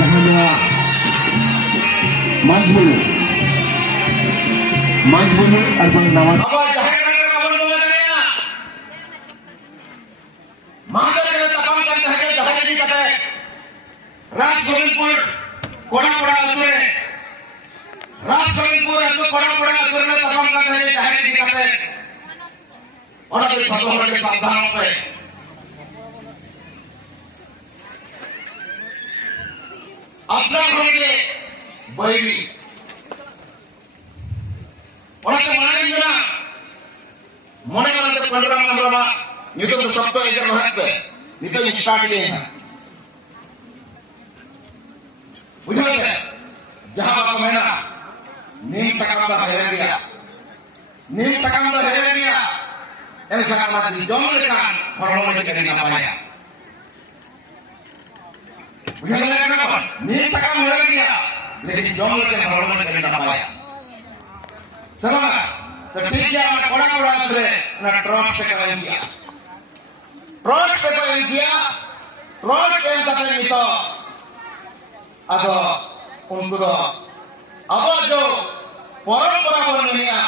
जहां Majbulu Arbang Nawas अपना होंगे बैरी ओनाके माने ना मने करते पंद्रह नंबर मा नितो तो सब तो एजर रहत पे नितो स्टार्ट किए हैं बुझे जहां बात मैना नीम सकाम दा हेरिया नीम सकाम दा हेरिया एन सकाम दा जम लेकान हरमो में करी ना पाया बुझे ना नीम सकाम हेरिया लेकिन जम लेकान हरमो में करी ना पाया चला तो ठीक है मैं कोड़ा कोड़ा करे ना ट्रॉट से का इंडिया ट्रॉट से का इंडिया ट्रॉट के अंदर में तो अदो उनको तो अब जो परंपरा बननिया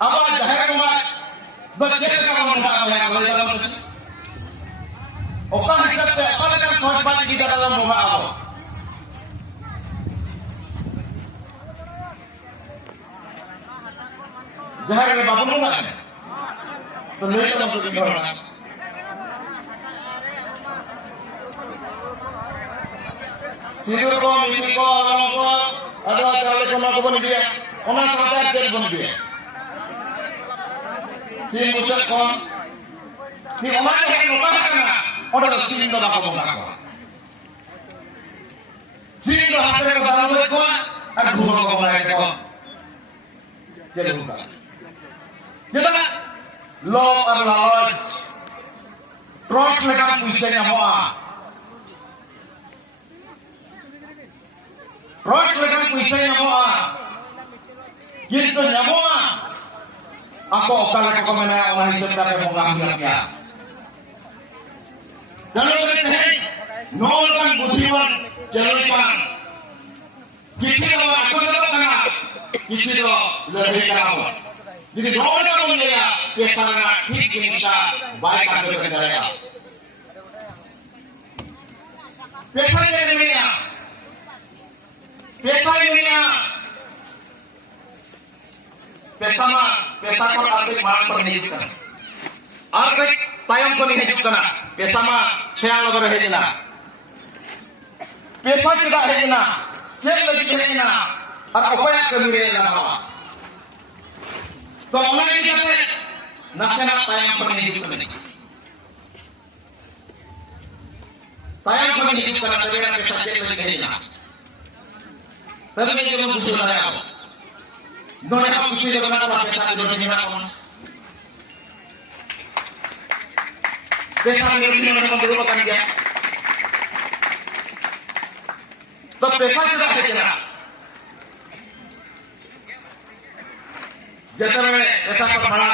अब जाहिर में बच्चे का मुंडा है बोले तो ओका हिसाब से अपन का सोच बात की तरह मुंडा आओ जहां में बाबू मुंडा है तो ले तो हमको भी होना सिंदूर को मिट्टी को अलग को अदवा चावल को ना को बन दिया ओना सरकार के बन दिया सिंह मुसर को ni ओना है ओना करना ओना तो सिंह दो बाको बना को सिंह दो हाथ को दाल को और भूगोल को बना को चले होता जब लो और लालच ट्रस्ट लगा पैसे ना हुआ ट्रस्ट लगा पैसे ना हुआ किंतु ना हुआ aku okala ko mana orang hisab dapat mengambil dia kalau kita hai nolkan budiwan jalan किसी को aku sebab kana किसी को लड़ाई कराओ jadi nolkan menjaya pesana ठीक जिनिसा baik atau kedaya पैसा दुनिया पैसा को आर्थिक मांग पर नहीं जुकना आर्थिक तायम को नहीं जुकना पैसा मा छयान लग रहे जना पैसा चिदा है जना चेक लगी है जना और उपाय कमी रहे जना तो ऑनलाइन जाते नशना तायम पर नहीं जुकना तायम को नहीं जुकना तेरा पैसा चेक लगी है जना तब मैं जो बुद्धि लगा रहा हूं दोनों का कुछ जगह में पैसा दे दो नहीं रहा हूं पैसा मेरे लिए मैंने बंदूक कर दिया तो पैसा कितना है क्या जैसे मैं पैसा का बना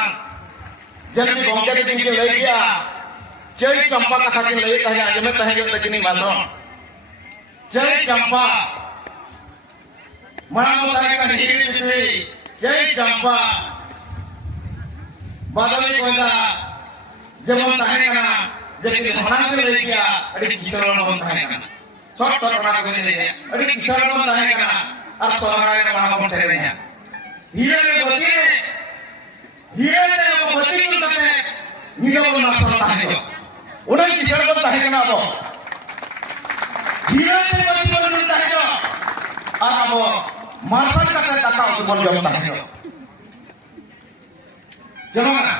जब भी गौंडे के दिन के ले गया जय चंपा का था कि ले कहे आज मैं कहे जो तक नहीं मानो जय चंपा मना बताए का नहीं पिपी जय चंपा बादली कोंदा जमन ताहे कना जेके होना के ले गया अड़ी किशोर मन ताहे कना सब सब बना के ले गया अड़ी किशोर मन ताहे कना अब सोनारे का वहां पर चले हैं हीरे ने वो बती को तके निगम को नासर ताहे को उन्हें किशोर को ताहे कना तो हीरे ने बती को मिलता है जो अब मार्शल का तका तो बोल जाता है जमाना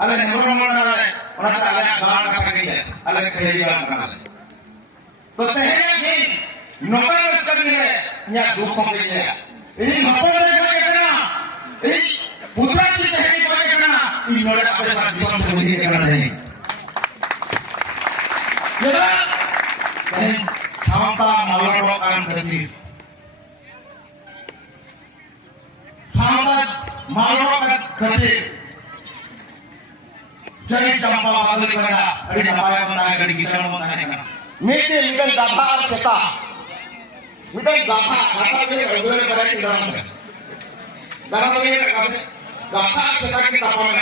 अलग नेहरू मोड़ा है उन्हें अलग गाना का करिए अलग कहिए गाना तो तहरे के नौकर करने या दुखों के लिए ये नौकर का करना ये पुत्रा की तहरी का करना इन नौकर अपने साथ दिशा से वही करना नहीं जरा कहीं सामता मालूम काम करती सामता मालूम करती जय चंपा बादल करा अड़ी नपाया बना है गड़ी किसान बना है मीटिंग मिटन गाथा और सेता मिटन गाथा के अगले करे की दाम है गाथा में गाथा सेता की तापा में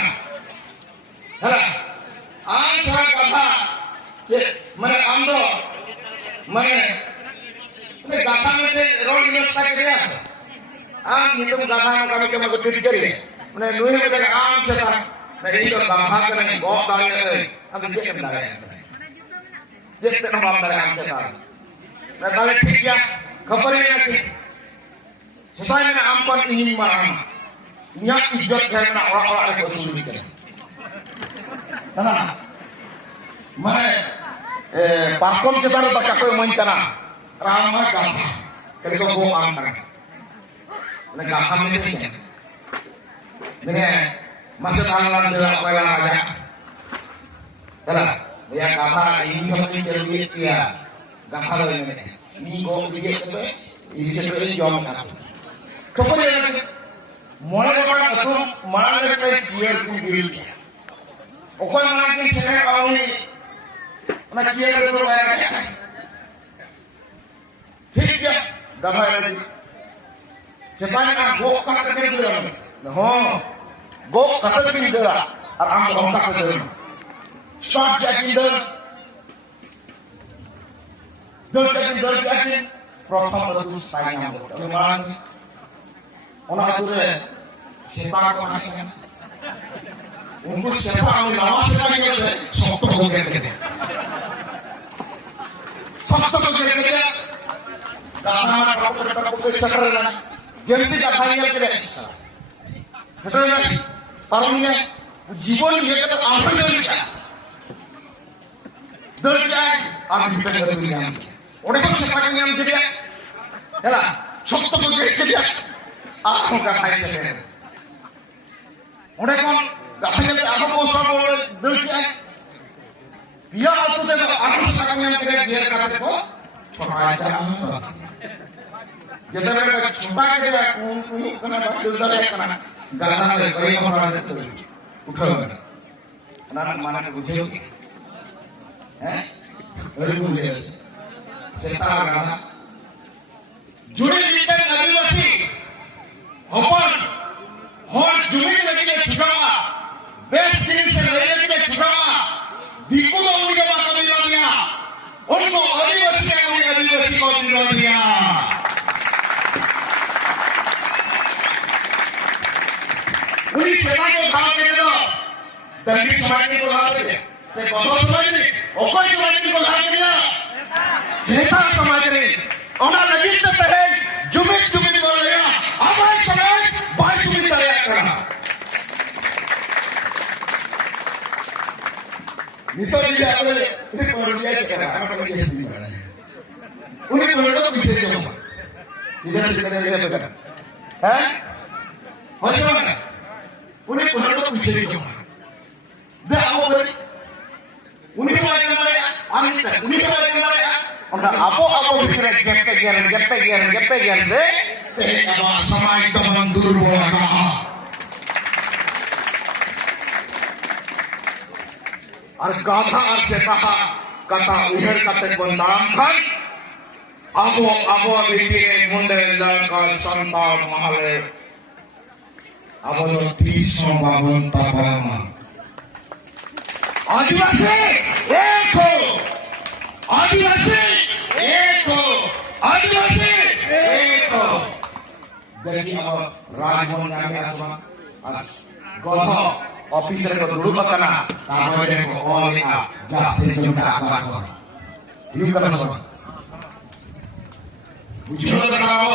है आम छा गाथा के माने आम दो माने गाथा में रोड व्यवस्था के दिया आम नितम गाथा में कमी के मको ट्रीट करी माने नुई में आम सेता नहीं तो गाथा के नहीं गो दाल के अब जे के दाल जिस तरह हम मेरे आम सेता मैं दाल ठीक किया खबर ही नहीं सेताई में आम पर नहीं मारा nya izzat karena orang-orang yang kesulitan. Karena mana pakom cetar tak kakoi mencana ramah gampang. Kalau kau bohong kan, mereka hamil itu kan. Dengan masa talan dalam kailan aja. Kalau dia kata ini kami cari dia, kata ini ni kau dia tu, ini sesuatu yang jom kan. Kau yang मोने बड़ा तो माने पे chair को गिर गया ओको माने के से आउनी ना चेयर तो गया ठीक है दबा रे चेतान का गो का के दिला हो गो कत भी दिला और हम होता के दिला स्टार्ट जैकिंग दर जैकिंग प्रथम तो साइन हम तो मान ona ature sepa ko asena ungu sepa ami lama sepa ke sokto ko gede गाथा में टपक सटर ना जल्दी गाथा ये के हटो ना परमिने जीवन ये के आंख दल जाए आप बिटन कर दुनिया में ओडे को सेपा के नाम दिया हैला छोट को के दिया आंखों का खाई से ओडे को गाथा के आंखों को सब दल जाए या तो दे आंखों से का नाम के घेर करते को छोटा जाम जैसे मेरे छोटा के दिया कौन कना दिल दल कना गाना में कोई हमारा देते उठो ना माना के बुझे हैं अरे बुझे सेता गाना जुड़े लीडर आदिवासी अपन हर जुमी लगी ने छुड़ावा बेस्ट जिन से लगी ने छुड़ावा दिक्कत होने के बाद कभी नहीं दिया उनको आदिवासी को दिला दिया उन्हीं सेवा को खाओ के दो दलित समाज को बुला के से बहुत समाज ने और कोई समाज को बुला के दिया सेवा समाज ने और लगी तो है जुमित बोल रहा हमारे समाज बाई जुमित तैयार करना नितो जी आपने इतने पढ़ लिया क्या करना हमारे लिए नहीं पढ़ा है उन्हें पढ़ो तो पीछे जाओ इधर से करने लगे बेटा हैं हो जाओ उन्हें पढ़ो तो पीछे जाओ दे आओ बड़ी उन्हें वाले हमारे आने तक उन्हें वाले हमारे और आपो बिखरे गप्पे गिर दे ते अब समाज तो मंदूर हो रहा और गाथा और से कथा उहर कते बंदाम खान अब बिखरे मुंडे लड़का संता महले अब तो 30 बावन तबामा आदिवासी एक हो देखिए अब राजभवन में आसमा गधा ऑफिसर को दुड़ुब करना ताबजे को ऑल आ जा से जुटा आकार कर यू कर सब बुझो लगाओ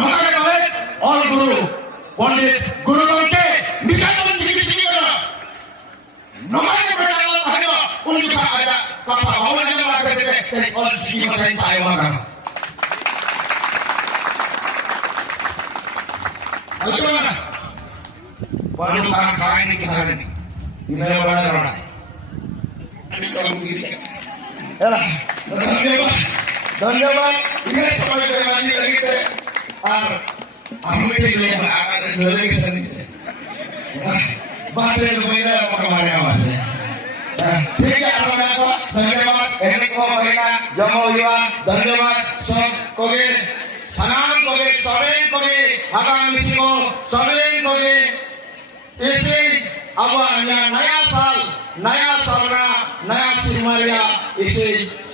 नगर में और गुरु पंडित गुरु के निकाल चिकी करा नगर के बेटा है उनका आया कथा और जब आकर के और चिकी में तायवा का अच्छा ना बालू खाने की हालत नहीं इधर बड़ा रहा है अभी कल मुझे है ना धन्यवाद इन्हें समझ में आने लगी थे और हमें भी लोग के संग बातें लोग मेरा हमारे आवाज है ठीक है धन्यवाद जमा हुआ धन्यवाद सब कोगे सनाम कोगे सबेन कोगे आगाम मिसी को सबेन कोगे ऐसे अब नया साल ना नया सिमरिया इसे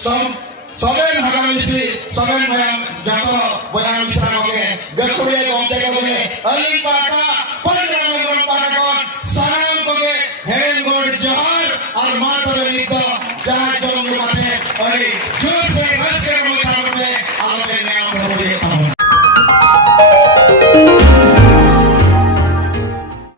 सब सबेन आगाम मिसी सबेन भया